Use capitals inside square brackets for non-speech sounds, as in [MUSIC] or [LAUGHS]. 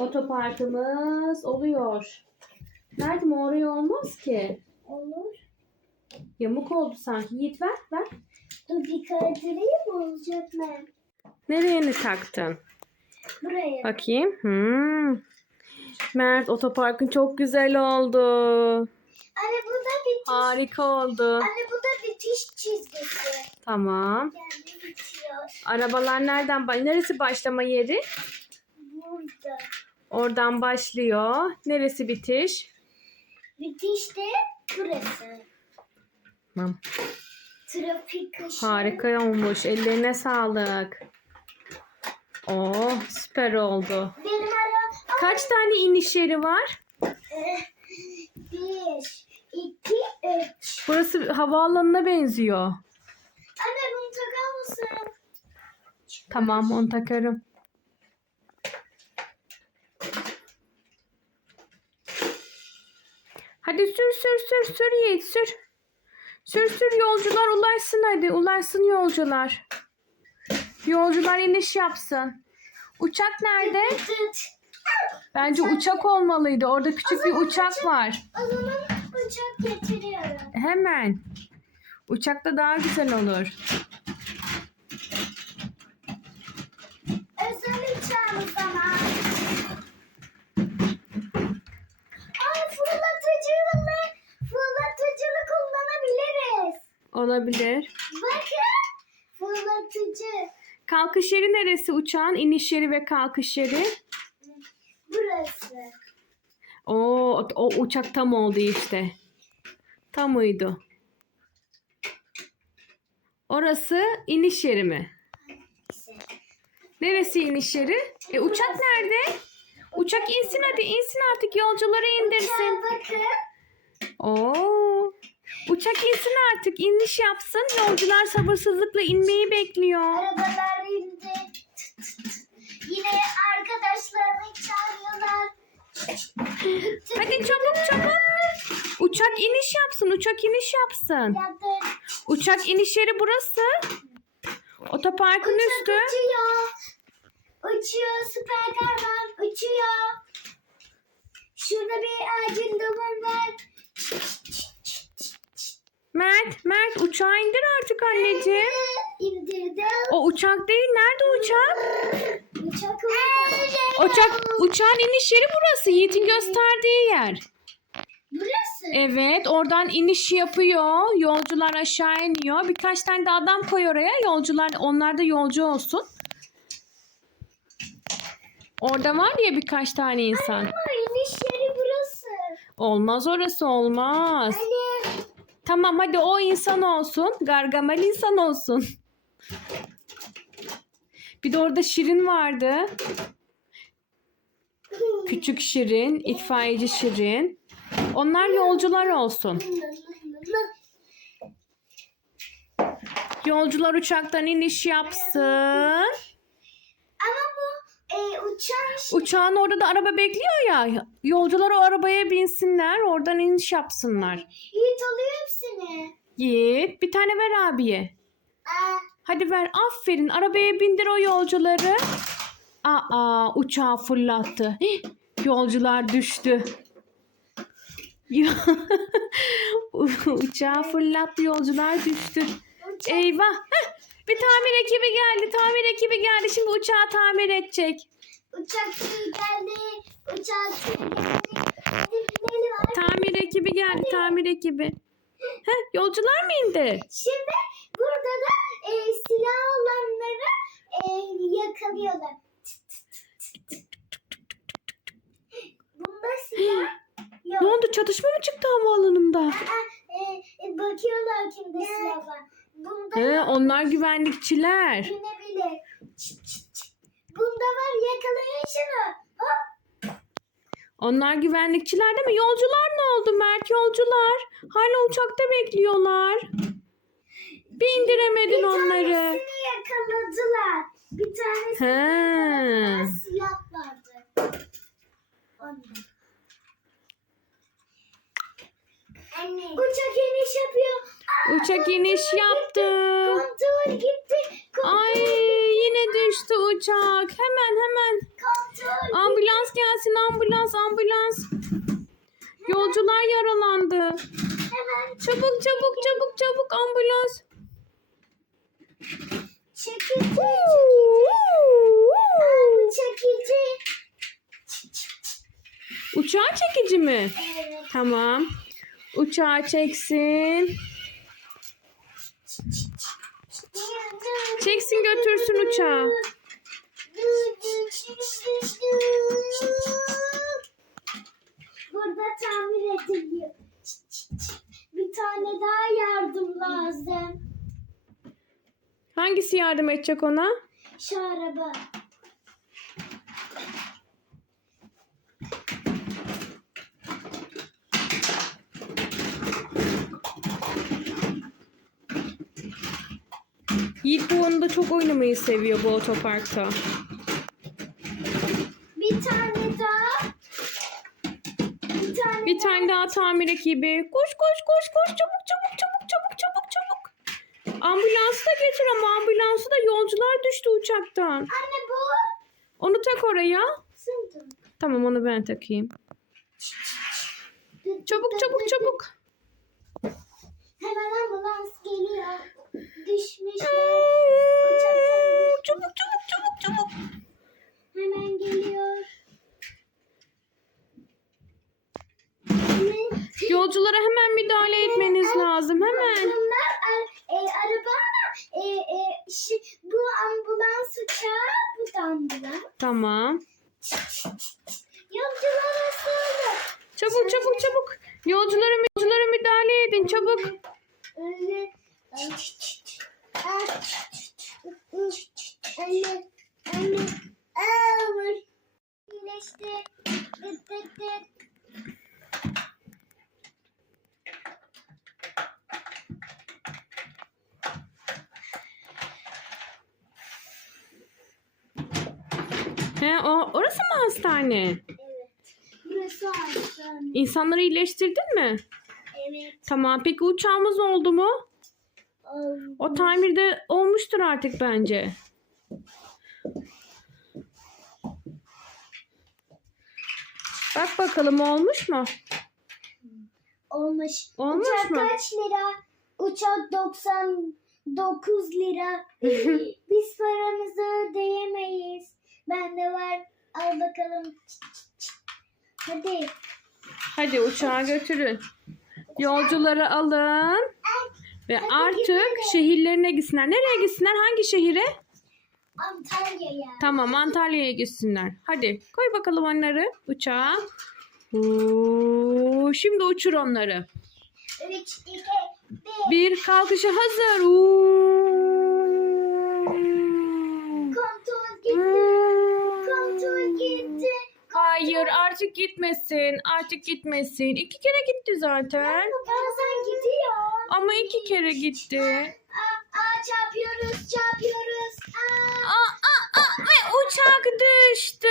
Otoparkımız oluyor. Nerede mi oraya olmaz ki? Olur. Yamuk oldu sanki. Yiğit ver ver. Dur bir kaydırayım olacak mı? Nereye ne taktın? Buraya. Bakayım. Hmm. Mert otoparkın çok güzel oldu. Anne bu da bitiş. Harika oldu. Anne bu da bitiş çizgisi. Tamam. Yani bitiyor. Arabalar nereden? Neresi başlama yeri? Burada. Oradan başlıyor. Neresi bitiş? Bitiş de burası. Tamam. Trafik ışığı. Harika olmuş. Ellerine sağlık. Oh süper oldu. Benim ara Kaç tane iniş yeri var? Eh, bir, iki, üç. Burası havaalanına benziyor. Anne bunu takar mısın? Tamam onu takarım. Hadi sür sür sür sür Yiğit sür. Sür sür yolcular ulaşsın hadi ulaşsın yolcular. Yolcular iniş yapsın. Uçak nerede? Bence uçak olmalıydı. Orada küçük bir uçak var. O zaman uçak getiriyorum. Hemen. Uçakta daha güzel olur. Olabilir. Bakın. Fırlatıcı. Kalkış yeri neresi uçağın? İniş yeri ve kalkış yeri. Burası. Oo, o uçak tam oldu işte. Tam uydu. Orası iniş yeri mi? Neresi iniş yeri? E uçak nerede? Uçak insin hadi insin artık yolcuları indirsin. Uçağa bakın. Oo. Uçak insin artık iniş yapsın. Yolcular sabırsızlıkla inmeyi bekliyor. Arabalar indi. Yine arkadaşlarını çağırıyorlar. Hadi çabuk çabuk. Uçak iniş yapsın. Uçak iniş yapsın. Uçak iniş yeri burası. Otoparkın Uçak üstü. uçuyor. Uçuyor süper kahraman uçuyor. Şurada bir acil durum var. Mert, Mert uçağı indir artık anneciğim. İndirdim. O uçak değil. Nerede uçak? Uçak orada. Uçak, uçağın iniş yeri burası. Yiğit'in gösterdiği yer. Burası. Evet, oradan iniş yapıyor. Yolcular aşağı iniyor. Birkaç tane de adam koy oraya. Yolcular, onlar da yolcu olsun. Orada var ya birkaç tane insan. Ama iniş yeri burası. Olmaz orası olmaz. Anne. Tamam hadi o insan olsun. Gargamel insan olsun. Bir de orada Şirin vardı. Küçük Şirin, itfaiyeci Şirin. Onlar yolcular olsun. Yolcular uçaktan iniş yapsın. Ama bu e, uçan şey. Uçağın orada da araba bekliyor ya. Yolcular o arabaya binsinler, oradan iniş yapsınlar. Yiğit alıyor hepsini. Git, bir tane ver abiye. Aa, Hadi ver, aferin. Arabaya bindir o yolcuları. Aa, uçağı fırlattı. Hih, yolcular düştü. [LAUGHS] uçağı fırlattı, yolcular düştü. uçak. Eyvah. Heh, bir tamir ekibi geldi. Tamir ekibi geldi. Şimdi uçağı tamir edecek. Uçak geldi. Uçak geldi. Hadi binelim hadi. Tamir ekibi geldi. Tamir ekibi. Heh, yolcular mı indi? Şimdi burada da e, silah olanları e, yakalıyorlar. Bunda silah yok. Ne oldu? Çatışma mı çıktı havaalanında? Aa, e, e, bakıyorlar kimde silah var. Bunda He, yok. onlar güvenlikçiler. Binebilir. Çıt. Bunda var yakalayın şunu. Hop. Onlar güvenlikçiler değil mi? Yolcular ne oldu Mert? Yolcular. Hala uçakta bekliyorlar. Bir indiremedin Bir onları. tanesini yakaladılar. Bir tanesi He. silah vardı. Anne. Uçak iniş yapıyor. Aa, Uçak iniş yaptı. Gitti. Kontrol gitti. Düştü uçak. Hemen hemen. Ambulans gelsin ambulans ambulans. Yolcular yaralandı. Çabuk çabuk çabuk çabuk ambulans. çekici. Çekici. Uçağı çekici mi? Evet. Tamam. Uçağı çeksin. Çeksin götürsün uçağı. Burada tamir ediliyor. Bir tane daha yardım lazım. Hangisi yardım edecek ona? Şu araba. Yiğit bu oyunda çok oynamayı seviyor bu otoparkta. Bir tane daha. Bir tane Bir tane daha tamir ekibi. Koş koş koş koş çabuk çabuk çabuk çabuk çabuk çabuk. Ambulansı da getir ama ambulansı da yolcular düştü uçaktan. Anne bu. Onu tak oraya. Sındım. Tamam onu ben takayım. Çabuk çabuk çabuk. Hemen ambulans geliyor. Düşmüşler. Çabuk çabuk çabuk çabuk. Hemen geliyor. Hemen. Yolculara hemen müdahale etmeniz lazım hemen. Bunlar ar- e, araba ama e, e, şi- bu ambulans uçağı, bu da ambulans. Tamam. Yolcular asıldı. Çabuk çabuk çabuk. Yolculara yolculara müdahale edin çabuk. Öyle. Anne, anne, ağır. İyileşti. He, o, orası mı hastane? Evet. Burası hastane. İnsanları iyileştirdin mi? Evet. Tamam. Peki uçağımız oldu mu? Ağır. O tamirde olmuştur artık bence. Bak bakalım olmuş mu? Olmuş. Olmuş Uçak mu? kaç lira? Uçak 99 lira. [LAUGHS] Biz paramızı ödeyemeyiz. Bende var. Al bakalım. Hadi. Hadi uçağa götürün. Yolcuları alın ve artık şehirlerine gitsinler. Nereye gitsinler? Hangi şehire? Antalya'ya. Tamam Antalya'ya gitsinler. Hadi koy bakalım onları uçağa. Oo, şimdi uçur onları. 3, 2, 1. Bir kalkışa hazır. Oo. Kontrol gitti. Gitti. Hayır artık gitmesin. Artık gitmesin. İki kere gitti zaten. Bazen gidiyor. Ama iki kere gitti. Aa, aa çarpıyoruz, çarpıyoruz. Aa, Aa, aa, aa, ve uçak düştü.